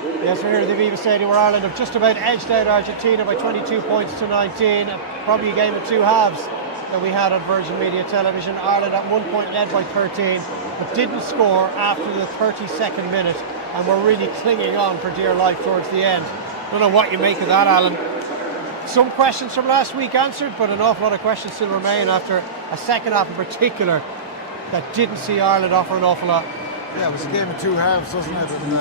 Yes, we're here at the Aviva Stadium where Ireland have just about edged out Argentina by 22 points to 19. Probably a game of two halves that we had on Virgin Media Television. Ireland at one point led by 13, but didn't score after the 32nd minute, and were really clinging on for dear life towards the end. Don't know what you make of that, Alan. Some questions from last week answered, but an awful lot of questions still remain after a second half in particular that didn't see Ireland offer an awful lot. Yeah, it was a game of two halves, wasn't it? And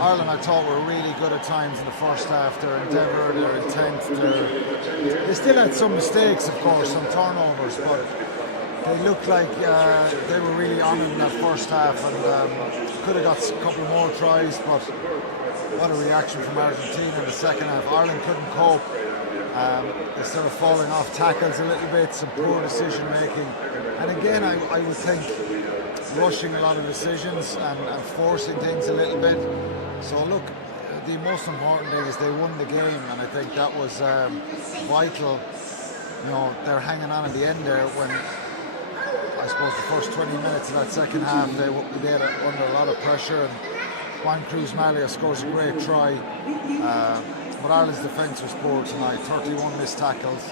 Ireland, I thought, were really good at times in the first half. Their endeavour, their intent, they still had some mistakes, of course, some turnovers, but they looked like they were really on it in that first half, and could have got a couple more tries, but what a reaction from Argentina in the second half. Ireland couldn't cope. They started falling off tackles a little bit, some poor decision making, and again, I would think rushing a lot of decisions and forcing things a little bit. So look, the most important thing is they won the game, and I think that was vital. You know, they're hanging on at the end there when, I suppose, the first 20 minutes of that second half they had under a lot of pressure, and Juan Cruz Malia scores a great try. But Ireland's defence was poor tonight. 31 missed tackles,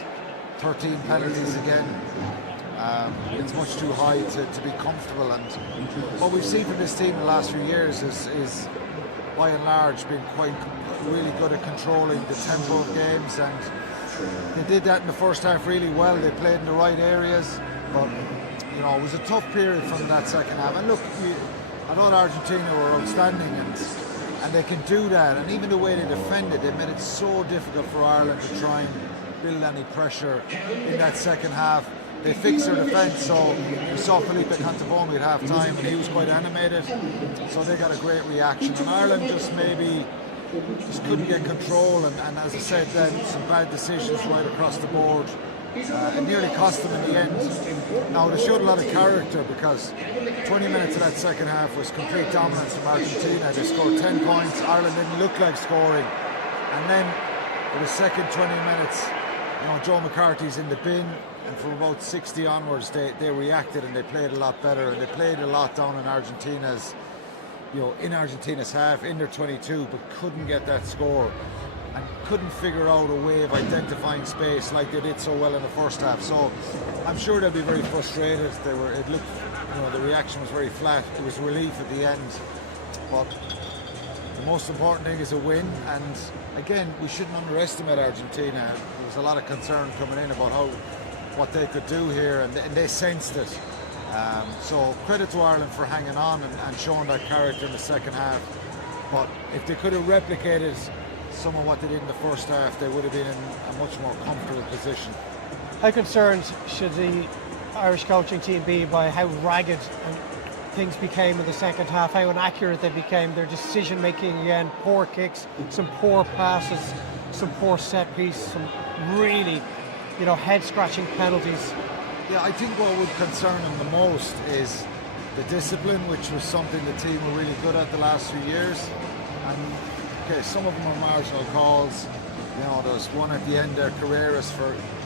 13 penalties again. It's much too high to be comfortable, and what we've seen from this team in the last few years is by and large been quite really good at controlling the tempo of games, and they did that in the first half really well. They played in the right areas, but you know, it was a tough period from that second half. And look, I thought Argentina were outstanding, and they can do that, and even the way they defended, they made it so difficult for Ireland to try and build any pressure in that second half. They fixed their defence, so we saw Felipe Cantavoni at half time, and he was quite animated, so they got a great reaction. And Ireland just couldn't get control, and as I said then, some bad decisions right across the board. It nearly cost them in the end. Now, they showed a lot of character, because 20 minutes of that second half was complete dominance from Argentina. They scored 10 points, Ireland didn't look like scoring, and then for the second 20 minutes, you know, Joe McCarthy's in the bin, and from about 60 onwards they reacted, and they played a lot better, and they played a lot down in Argentina's, you know, in Argentina's half, in their 22, but couldn't get that score, and couldn't figure out a way of identifying space like they did so well in the first half. So I'm sure they'll be very frustrated. It looked, you know, the reaction was very flat. It was relief at the end, but the most important thing is a win. And again, we shouldn't underestimate Argentina. There was a lot of concern coming in about what they could do here, and they sensed it. So credit to Ireland for hanging on and showing that character in the second half. But if they could have replicated some of what they did in the first half, they would have been in a much more comfortable position. How concerned should the Irish coaching team be by how ragged things became in the second half, how inaccurate they became, their decision making again, poor kicks, some poor passes, some poor set piece, some really, you know, head scratching penalties? Yeah, I think what would concern them the most is the discipline, which was something the team were really good at the last few years. And okay, some of them are marginal calls. You know, there's one at the end there, Carreras,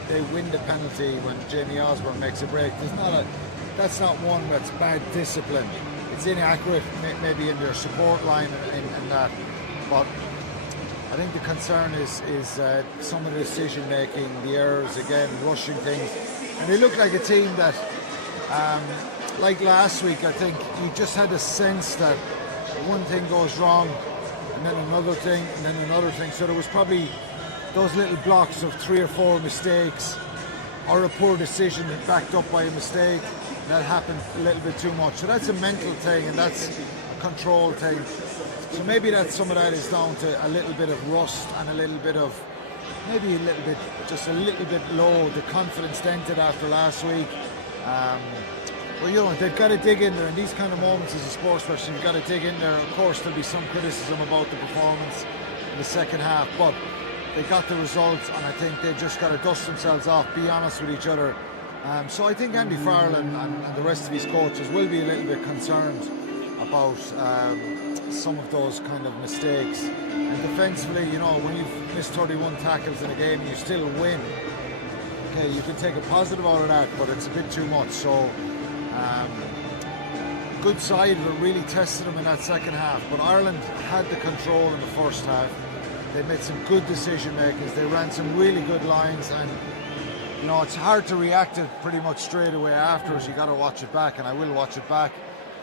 they win the penalty when Jamie Osborne makes a break. That's not one that's bad discipline. It's inaccurate, maybe in their support line and that. But I think the concern is some of the decision making, the errors again, rushing things. And they look like a team that, like last week, I think you just had a sense that one thing goes wrong, and then another thing, and then another thing. So there was probably those little blocks of 3 or 4 mistakes, or a poor decision backed up by a mistake. That happened a little bit too much. So that's a mental thing, and that's a control thing. So maybe some of that is down to a little bit of rust and a little bit of, maybe just a little bit low, the confidence dented after last week. Well, you know, they've got to dig in there. In these kind of moments as a sports person, you've got to dig in there. Of course, there'll be some criticism about the performance in the second half, but they got the results, and I think they've just got to dust themselves off, be honest with each other. So I think Andy Farrell and the rest of his coaches will be a little bit concerned about some of those kind of mistakes. And defensively, you know, when you've missed 31 tackles in a game and you still win, okay, you can take a positive out of that, but it's a bit too much. So good side that really tested them in that second half. But Ireland had the control in the first half. They made some good decision makers. They ran some really good lines, and you know, it's hard to react to pretty much straight away afterwards. You got to watch it back, and I will watch it back.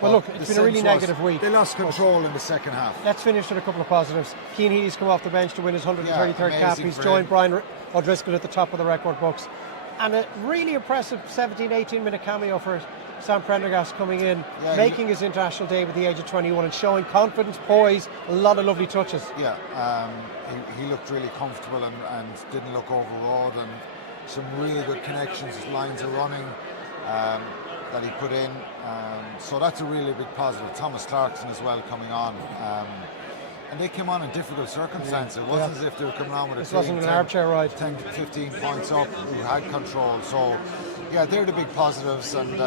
Well, look, it's been a really negative week. They lost control in the second half. Let's finish with a couple of positives. Cian Healy's come off the bench to win his 133rd cap. He's joined Brian O'Driscoll at the top of the record books. And a really impressive 17-18 minute cameo for Sam Prendergast coming in, making his international debut at the age of 21 and showing confidence, poise, a lot of lovely touches. Yeah, he looked really comfortable and didn't look overawed, and some really good connections, lines of running that he put in. So that's a really big positive. Thomas Clarkson as well coming on. And they came on in difficult circumstances. It wasn't as if they were coming on with a team. This wasn't an armchair ride. 10 to 15 points up, who had control. So, yeah, they're the big positives. And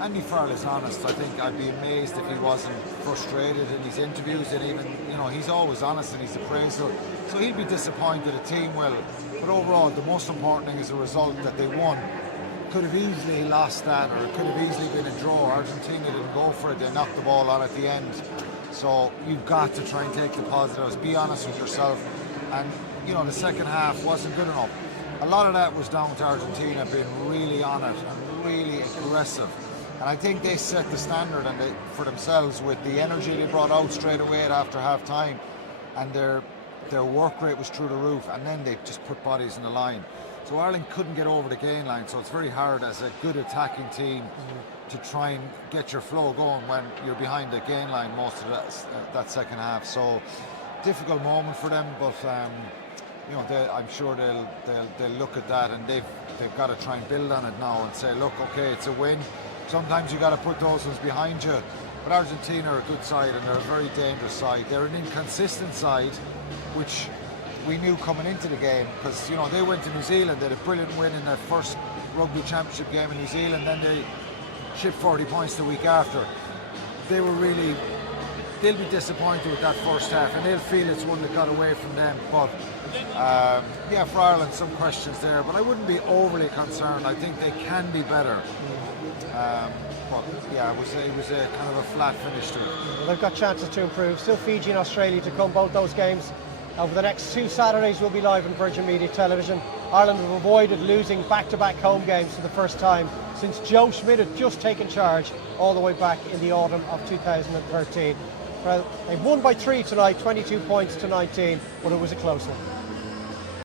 Andy Farrell is honest. I think I'd be amazed if he wasn't frustrated in his interviews. And even, you know, he's always honest and he's appraisal. So he'd be disappointed, the team will. But overall, the most important thing is the result that they won. Could have easily lost that, or it could have easily been a draw. Argentina didn't go for it. They knocked the ball on at the end. So you've got to try and take the positives, be honest with yourself. And, you know, the second half wasn't good enough. A lot of that was down to Argentina being really on it and really aggressive. And I think they set the standard for themselves with the energy they brought out straight away after half time. And their work rate was through the roof. And then they just put bodies in the line. So Ireland couldn't get over the gain line. So it's very hard as a good attacking team to try and get your flow going when you're behind the gain line most of that second half. So difficult moment for them, but you know, I'm sure they'll look at that, and they've got to try and build on it now and say, look, okay, it's a win. Sometimes you got to put those ones behind you. But Argentina are a good side, and they're a very dangerous side. They're an inconsistent side, which we knew coming into the game, because you know they went to New Zealand, they had a brilliant win in their first rugby championship game in New Zealand, then they shipped 40 points the week after. They'll be disappointed with that first half, and they'll feel it's one that got away from them. But yeah, for Ireland, some questions there, but I wouldn't be overly concerned. I think they can be better. But yeah, it was a kind of a flat finish to it. Well, they've got chances to improve. Still Fiji and Australia to come, both those games. Over the next 2 Saturdays will be live on Virgin Media Television. Ireland have avoided losing back-to-back home games for the first time since Joe Schmidt had just taken charge all the way back in the autumn of 2013. Well, they won by 3 tonight, 22 points to 19, but it was a close one.